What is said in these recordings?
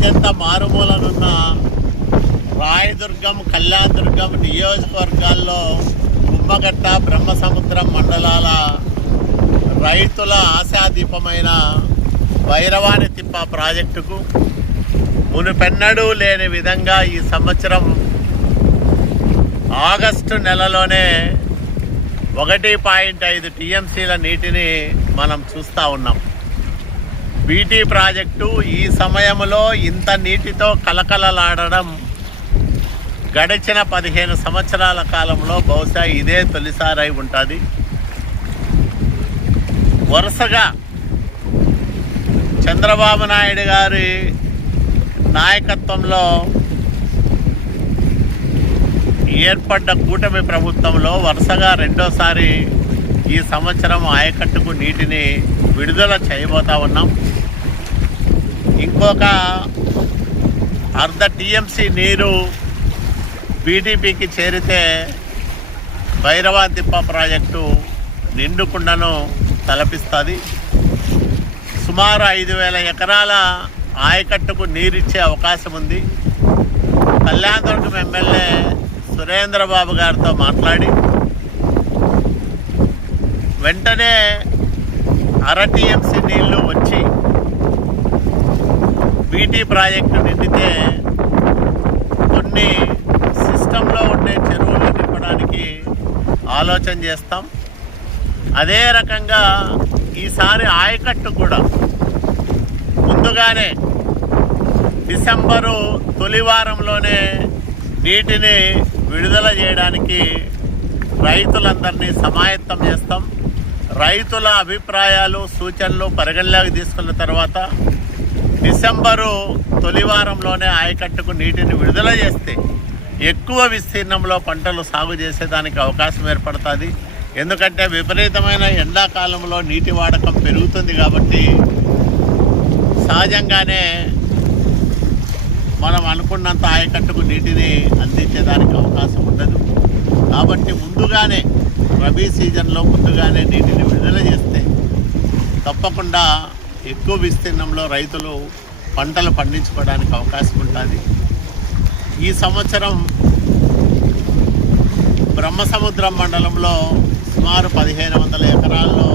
అత్యంత మారుమూలనున్న రాయదుర్గం కళ్యాణదుర్గం నియోజకవర్గాల్లో కుమ్మగట్ట బ్రహ్మసముద్రం మండలాల రైతుల ఆశాదీపమైన భైరవాణి తిప్ప ప్రాజెక్టుకు మునుపెన్నడూ లేని విధంగా ఈ సంవత్సరం ఆగస్టు నెలలోనే ఒకటి పాయింట్ ఐదు టీఎంసీల నీటిని మనం చూస్తూ ఉన్నాం. బీటీ ప్రాజెక్టు ఈ సమయంలో ఇంత నీటితో కలకలలాడడం గడిచిన పదిహేను సంవత్సరాల కాలంలో బహుశా ఇదే తొలిసారి అయి ఉంటుంది. వరుసగా చంద్రబాబు నాయుడు గారి నాయకత్వంలో ఏర్పడ్డ కూటమి ప్రభుత్వంలో వరుసగా రెండోసారి ఈ సంవత్సరం ఆయకట్టుకు నీటిని విడుదల చేయబోతా ఉన్నాం. ఇంకొక అర్ధ టీఎంసీ నీరు బీటీపీకి చేరితే భైరవాదిప్ప ప్రాజెక్టు నిండుకుండను తలపిస్తుంది. సుమారు ఐదు వేల ఎకరాల ఆయకట్టుకు నీరిచ్చే అవకాశం ఉంది. కళ్యాణదుర్గం ఎమ్మెల్యే సురేంద్రబాబు గారితో మాట్లాడి వెంటనే అర టీఎంసీ నీళ్ళు వచ్చి బీటీ ప్రాజెక్టు నిండితే కొన్ని సిస్టంలో ఉండే చెరువులు నింపడానికి ఆలోచన చేస్తాం. అదే రకంగా ఈసారి ఆయకట్టు కూడా ముందుగానే డిసెంబరు తొలి వారంలోనే నీటిని విడుదల చేయడానికి రైతులందరినీ సమాయత్తం చేస్తాం. రైతుల అభిప్రాయాలు సూచనలు పరిగణలోకి తీసుకున్న తర్వాత డిసెంబరు తొలి వారంలోనే ఆయకట్టుకు నీటిని విడుదల చేస్తే ఎక్కువ విస్తీర్ణంలో పంటలు సాగు చేసేదానికి అవకాశం ఏర్పడుతుంది. ఎందుకంటే విపరీతమైన ఎండాకాలంలో నీటి వాడకం పెరుగుతుంది కాబట్టి సహజంగానే మనం అనుకున్నంత ఆయకట్టుకు నీటిని అందించేదానికి అవకాశం ఉండదు. కాబట్టి ముందుగానే రబీ సీజన్లో ముందుగానే నీటిని విడుదల చేస్తే తప్పకుండా ఎక్కువ విస్తీర్ణంలో రైతులు పంటలు పండించుకోవడానికి అవకాశం ఉంటుంది. ఈ సంవత్సరం బ్రహ్మసముద్రం మండలంలో సుమారు పదిహేను వందల ఎకరాల్లో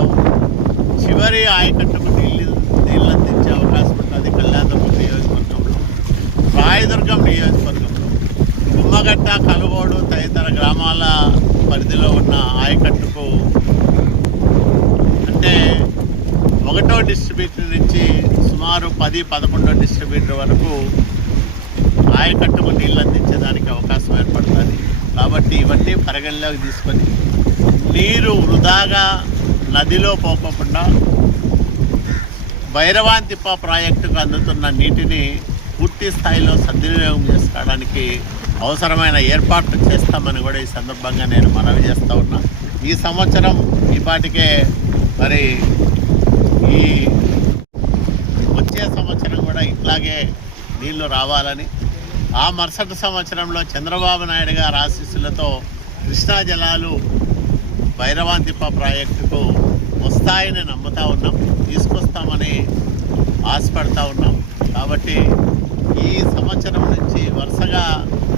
చివరి ఆయకట్టుకు నీళ్ళు నీళ్ళు అందించే అవకాశం ఉంటుంది కళ్యాణదుర్గం నియోజకవర్గంలో. రాయదుర్గం నియోజకవర్గంలో. కుమ్మగట్ట కలుగోడు తదితర గ్రామాల పరిధిలో ఉన్న ఆయకట్టుకు అంటే ఒకటో డిస్ట్రిబ్యూటర్ నుంచి సుమారు పది పదకొండో డిస్ట్రిబ్యూటర్ వరకు ఆయకట్టుకు నీళ్ళు అందించేదానికి అవకాశం ఏర్పడుతుంది. కాబట్టి ఇవన్నీ పరిగణలోకి తీసుకొని నీరు వృధాగా నదిలో పోకోకుండా భైరవాంతిప్ప ప్రాజెక్టుకు అందుతున్న నీటిని పూర్తి స్థాయిలో సద్వినియోగం చేసుకోవడానికి అవసరమైన ఏర్పాట్లు చేస్తామని కూడా ఈ సందర్భంగా నేను మనవి చేస్తూ ఉన్నా. ఈ సంవత్సరం ఈపాటికే మరి ఈ వచ్చే సంవత్సరం కూడా ఇట్లాగే నీళ్ళు రావాలని ఆ మరుసటి సంవత్సరంలో చంద్రబాబు నాయుడు గారి ఆశీస్సులతో కృష్ణా జలాలు భైరవాంతిప్ప ప్రాజెక్టుకు వస్తాయని నమ్ముతా ఉన్నాం తీసుకొస్తామని ఆశపడతా ఉన్నాం. కాబట్టి ఈ సంవత్సరం నుంచి వరుసగా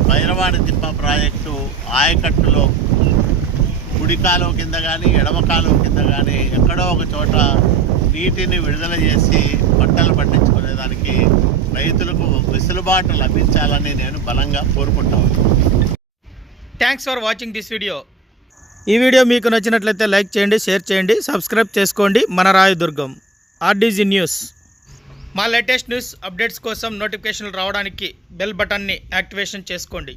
భైరవాణి తిప్ప ప్రాజెక్టు ఆయకట్టులో కుడి కాలువ కింద కానీ ఎడమ కాలువ కింద కానీ ఎక్కడో ఒక చోట నీటిని విడుదల చేసి పంటలు పండించుకునేదానికి రైతులకు వెసులుబాటు లభించాలని నేను బలంగా కోరుకుంటాను thanks for watching this video ఈ వీడియో మీకు నచ్చినట్లయితే లైక్ చేయండి షేర్ చేయండి సబ్స్క్రైబ్ చేసుకోండి. మన Rayadurgam R D G news. మా లేటెస్ట్ న్యూస్ అప్డేట్స్ కోసం నోటిఫికేషన్లు రావడానికి బెల్ బటన్ని యాక్టివేషన్ చేసుకోండి.